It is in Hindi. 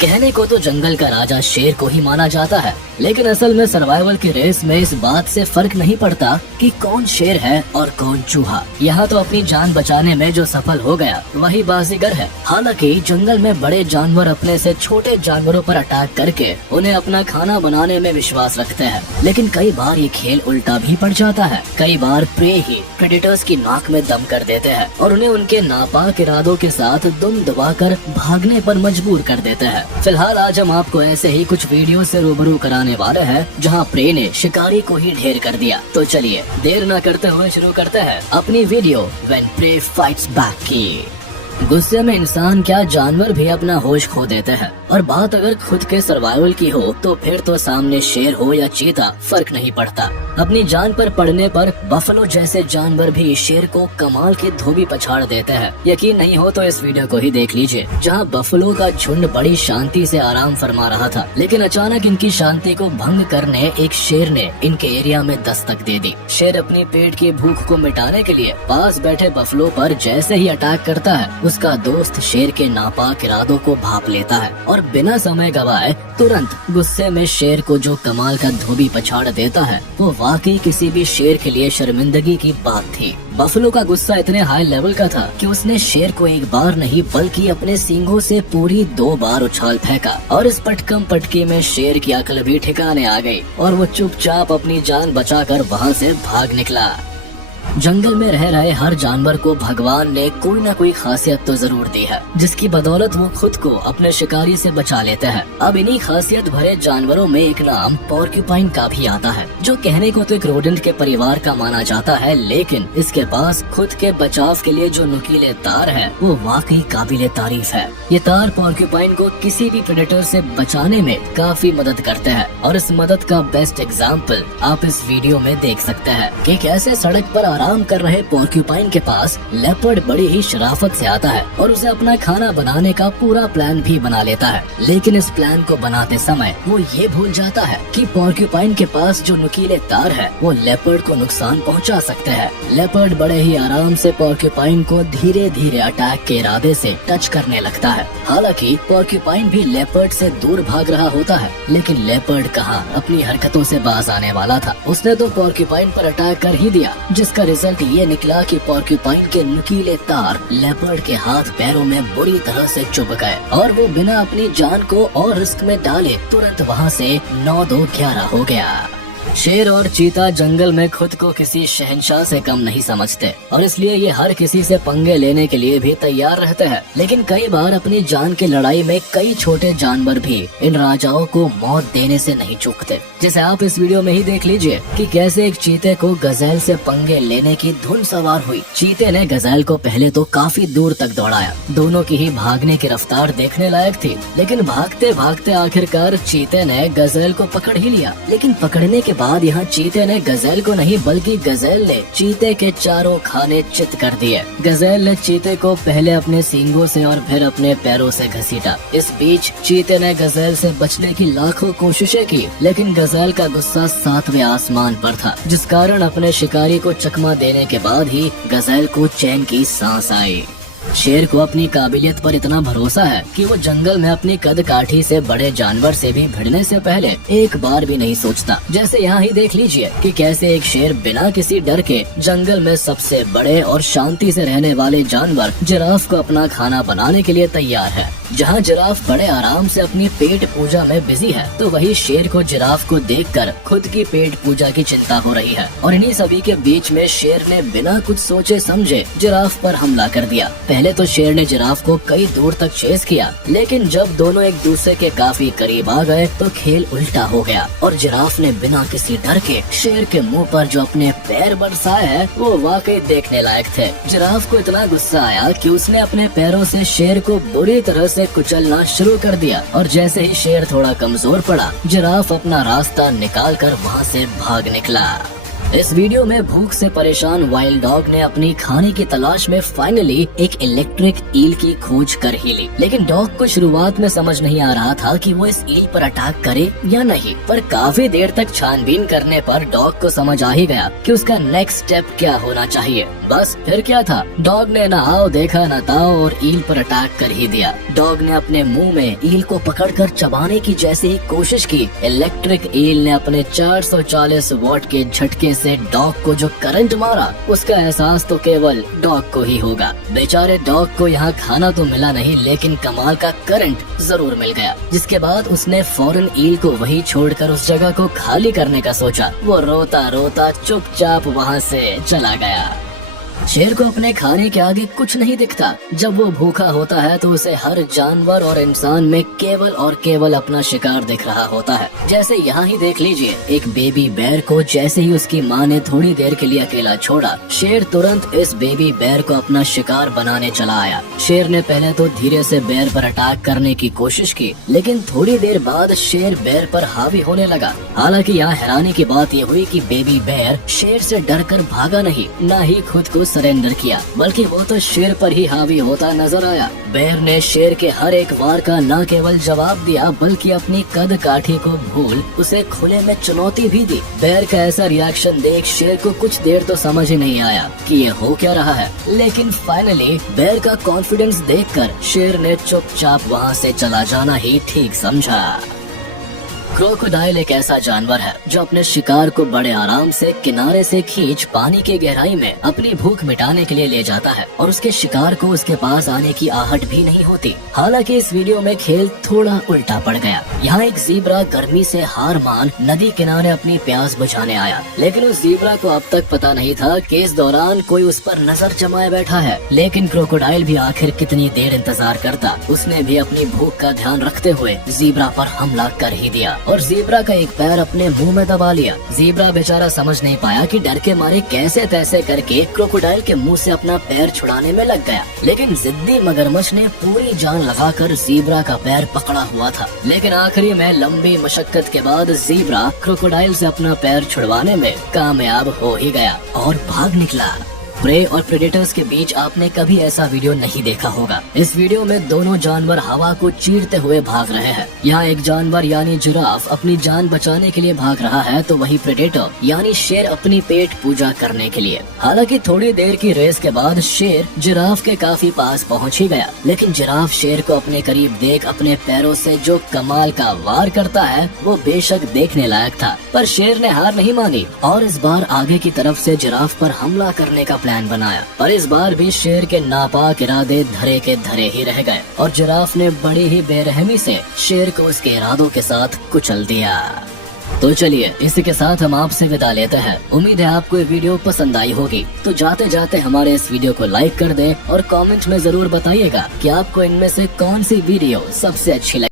कहने को तो जंगल का राजा शेर को ही माना जाता है, लेकिन असल में सर्वाइवल की रेस में इस बात से फर्क नहीं पड़ता कि कौन शेर है और कौन चूहा। यहाँ तो अपनी जान बचाने में जो सफल हो गया वही बाजीगर है। हालांकि जंगल में बड़े जानवर अपने से छोटे जानवरों पर अटैक करके उन्हें अपना खाना बनाने में विश्वास रखते हैं, लेकिन कई बार ये खेल उल्टा भी पड़ जाता है। कई बार प्रे ही प्रेडेटर्स की नाक में दम कर देते हैं और उन्हें उनके नापाक इरादों के साथ दुम दबाकर भागने पर मजबूर कर देते हैं। फिलहाल आज हम आपको ऐसे ही कुछ वीडियो से रूबरू कराने वाले हैं जहां प्रे ने शिकारी को ही ढेर कर दिया। तो चलिए देर न करते हुए शुरू करते हैं अपनी video when prey fights back की। गुस्से में इंसान क्या जानवर भी अपना होश खो देते हैं, और बात अगर खुद के सर्वाइवल की हो तो फिर तो सामने शेर हो या चीता फर्क नहीं पड़ता। अपनी जान पर पड़ने पर बफलो जैसे जानवर भी शेर को कमाल की धोबी पछाड़ देते हैं। यकीन नहीं हो तो इस वीडियो को ही देख लीजिए, जहां बफलो का झुंड बड़ी शांति से आराम फरमा रहा था, लेकिन अचानक इनकी शांति को भंग करने एक शेर ने इनके एरिया में दस्तक दे दी। शेर अपनी पेट की भूख को मिटाने के लिए पास बैठे बफलो पर जैसे ही अटैक करता है, उसका दोस्त शेर के नापाक इरादों को भांप लेता है और बिना समय गवाए तुरंत गुस्से में शेर को जो कमाल का धोबी पछाड़ देता है, वो वाकई किसी भी शेर के लिए शर्मिंदगी की बात थी। बफलो का गुस्सा इतने हाई लेवल का था कि उसने शेर को एक बार नहीं बल्कि अपने सींगों से पूरी 2 बार उछाल फेंका, और इस पटकम पटकी में शेर की अकल भी ठिकाने आ गई और वो चुपचाप अपनी जान बचाकर वहाँ से भाग निकला। जंगल में रह रहे हर जानवर को भगवान ने कोई न कोई खासियत तो जरूर दी है, जिसकी बदौलत वो खुद को अपने शिकारी से बचा लेते हैं। अब इन्हीं खासियत भरे जानवरों में एक नाम पोर्क्यूपाइन का भी आता है, जो कहने को तो एक रोडेंट के परिवार का माना जाता है, लेकिन इसके पास खुद के बचाव के लिए जो नुकीले तार है वो वाकई काबिले तारीफ है। ये तार पोर्क्यूपाइन को किसी भी प्रेडेटर से बचाने में काफी मदद करते हैं, और इस मदद का बेस्ट एग्जाम्पल आप इस वीडियो में देख सकते हैं कि कैसे सड़क पर आराम कर रहे पोर्क्यूपाइन के पास लेपर्ड बड़ी ही शराफत से आता है और उसे अपना खाना बनाने का पूरा प्लान भी बना लेता है। लेकिन इस प्लान को बनाते समय वो ये भूल जाता है कि पोर्क्यूपाइन के पास जो नुकीले तार है वो लेपर्ड को नुकसान पहुंचा सकते हैं। लेपर्ड बड़े ही आराम से पोर्क्यूपाइन को धीरे धीरे अटैक के इरादे से टच करने लगता है। हालांकि पोर्क्यूपाइन भी लेपर्ड से दूर भाग रहा होता है, लेकिन लेपर्ड कहाँ अपनी हरकतों से बाज आने वाला था। उसने तो पोर्क्यूपाइन पर अटैक कर ही दिया, जिसका रिजल्ट ये निकला कि पोर्क्यूपाइन के नुकीले तार लेपर्ड के हाथ पैरों में बुरी तरह से चुभ गए और वो बिना अपनी जान को और रिस्क में डाले तुरंत वहाँ से 9-2-11 हो गया। शेर और चीता जंगल में खुद को किसी शहंशाह से कम नहीं समझते, और इसलिए ये हर किसी से पंगे लेने के लिए भी तैयार रहते हैं। लेकिन कई बार अपनी जान की लड़ाई में कई छोटे जानवर भी इन राजाओं को मौत देने से नहीं चूकते। जैसे आप इस वीडियो में ही देख लीजिए कि कैसे एक चीते को गजेल से पंगे लेने की धुन सवार हुई। चीते ने गजेल को पहले तो काफी दूर तक दौड़ाया। दोनों की ही भागने की रफ्तार देखने लायक थी, लेकिन भागते भागते आखिरकार चीते ने गजेल को पकड़ ही लिया। लेकिन पकड़ने के बाद यहाँ चीते ने गजेल को नहीं बल्कि गजेल ने चीते के चारों खाने चित कर दिए। गजेल ने चीते को पहले अपने सींगों से और फिर अपने पैरों से घसीटा। इस बीच चीते ने गजेल से बचने की लाखों कोशिशें की, लेकिन गजेल का गुस्सा 7वें आसमान पर था, जिस कारण अपने शिकारी को चकमा देने के बाद ही गजेल को चैन की सांस आई। शेर को अपनी काबिलियत पर इतना भरोसा है कि वो जंगल में अपनी कद काठी से बड़े जानवर से भी भिड़ने से पहले एक बार भी नहीं सोचता। जैसे यहाँ ही देख लीजिए कि कैसे एक शेर बिना किसी डर के जंगल में सबसे बड़े और शांति से रहने वाले जानवर जिराफ को अपना खाना बनाने के लिए तैयार है। जहाँ जिराफ बड़े आराम से अपनी पेट पूजा में बिजी है, तो वही शेर को जिराफ को देखकर खुद की पेट पूजा की चिंता हो रही है। और इन्हीं सभी के बीच में शेर ने बिना कुछ सोचे समझे जिराफ पर हमला कर दिया। पहले तो शेर ने जिराफ को कई दूर तक चेस किया, लेकिन जब दोनों एक दूसरे के काफी करीब आ गए तो खेल उल्टा हो गया और जिराफ ने बिना किसी डर के शेर के मुंह पर जो अपने पैर बरसाए हैं वो वाकई देखने लायक थे। जिराफ को इतना गुस्सा आया कि उसने अपने पैरों से शेर को बुरी तरह से कुचलना शुरू कर दिया, और जैसे ही शेर थोड़ा कमजोर पड़ा, जिराफ अपना रास्ता निकालकर वहाँ से भाग निकला। इस वीडियो में भूख से परेशान वाइल्ड डॉग ने अपनी खाने की तलाश में फाइनली एक इलेक्ट्रिक ईल की खोज कर ही ली। लेकिन डॉग को शुरुआत में समझ नहीं आ रहा था कि वो इस ईल पर अटैक करे या नहीं, पर काफी देर तक छानबीन करने पर डॉग को समझ आ ही गया कि उसका नेक्स्ट स्टेप क्या होना चाहिए। बस फिर क्या था, डॉग ने ना आओ देखा न ताओ और ईल पर अटैक कर ही दिया। डॉग ने अपने मुंह में ईल को पकड़कर चबाने की जैसे ही कोशिश की, इलेक्ट्रिक ईल ने अपने 440 वॉट के झटके से डॉग को जो करंट मारा, उसका एहसास तो केवल डॉग को ही होगा। बेचारे डॉग को यहाँ खाना तो मिला नहीं, लेकिन कमाल का करंट जरूर मिल गया, जिसके बाद उसने फौरन ईल को वहीं छोड़कर उस जगह को खाली करने का सोचा। वो रोता रोता चुपचाप वहाँ से चला गया। शेर को अपने खाने के आगे कुछ नहीं दिखता। जब वो भूखा होता है तो उसे हर जानवर और इंसान में केवल और केवल अपना शिकार दिख रहा होता है। जैसे यहाँ ही देख लीजिए, एक बेबी बेर को जैसे ही उसकी माँ ने थोड़ी देर के लिए अकेला छोड़ा, शेर तुरंत इस बेबी बेर को अपना शिकार बनाने चला आया। शेर ने पहले तो धीरे से बेर पर अटैक करने की कोशिश की, लेकिन थोड़ी देर बाद शेर बेर पर हावी होने लगा। हालांकि यहाँ हैरानी की बात ये हुई कि बेबी बेर शेर से डरकर भागा नहीं, न ही खुद को सरेंडर किया, बल्कि वो तो शेर पर ही हावी होता नजर आया। बेर ने शेर के हर एक वार का न केवल जवाब दिया, बल्कि अपनी कद काठी को भूल उसे खुले में चुनौती भी दी। बेर का ऐसा रिएक्शन देख शेर को कुछ देर तो समझ ही नहीं आया कि ये हो क्या रहा है, लेकिन फाइनली बेर का कॉन्फिडेंस देखकर शेर ने चुपचाप वहाँ से चला जाना ही ठीक समझा। क्रोकोडाइल एक ऐसा जानवर है जो अपने शिकार को बड़े आराम से किनारे से खींच पानी की गहराई में अपनी भूख मिटाने के लिए ले जाता है, और उसके शिकार को उसके पास आने की आहट भी नहीं होती। हालांकि इस वीडियो में खेल थोड़ा उल्टा पड़ गया। यहाँ एक ज़ीब्रा गर्मी से हार मान नदी किनारे अपनी प्यास बुझाने आया, लेकिन उस ज़ीब्रा को अब तक पता नहीं था कि इस दौरान कोई उस पर नजर जमाए बैठा है। लेकिन क्रोकोडाइल भी आखिर कितनी देर इंतजार करता, उसने भी अपनी भूख का ध्यान रखते हुए ज़ीब्रा पर हमला कर ही दिया और ज़ीब्रा का एक पैर अपने मुंह में दबा लिया। ज़ीब्रा बेचारा समझ नहीं पाया कि डर के मारे कैसे तैसे करके क्रोकोडाइल के मुंह से अपना पैर छुड़ाने में लग गया, लेकिन जिद्दी मगरमच्छ ने पूरी जान लगाकर ज़ीब्रा का पैर पकड़ा हुआ था। लेकिन आखिरी में लंबी मशक्कत के बाद ज़ीब्रा क्रोकोडाइल से अपना पैर छुड़वाने में कामयाब हो ही गया और भाग निकला। प्रे और प्रेडेटर्स के बीच आपने कभी ऐसा वीडियो नहीं देखा होगा। इस वीडियो में दोनों जानवर हवा को चीरते हुए भाग रहे हैं। यहाँ एक जानवर यानी जिराफ अपनी जान बचाने के लिए भाग रहा है, तो वही प्रेडेटर यानी शेर अपनी पेट पूजा करने के लिए। हालांकि थोड़ी देर की रेस के बाद शेर जिराफ के काफी पास पहुँच ही गया, लेकिन जिराफ शेर को अपने करीब देख अपने पैरों से जो कमाल का वार करता है वो बेशक देखने लायक था। पर शेर ने हार नहीं मानी और इस बार आगे की तरफ से जिराफ पर हमला करने का प्लान बनाया, पर इस बार भी शेर के नापाक इरादे धरे के धरे ही रह गए और जिराफ ने बड़ी ही बेरहमी से शेर को उसके इरादों के साथ कुचल दिया। तो चलिए इसी के साथ हम आपसे विदा लेते हैं। उम्मीद है आपको ये वीडियो पसंद आई होगी। तो जाते जाते हमारे इस वीडियो को लाइक कर दें और कमेंट में जरूर बताइएगा कि आपको इनमें से कौन सी वीडियो सबसे अच्छी लगी।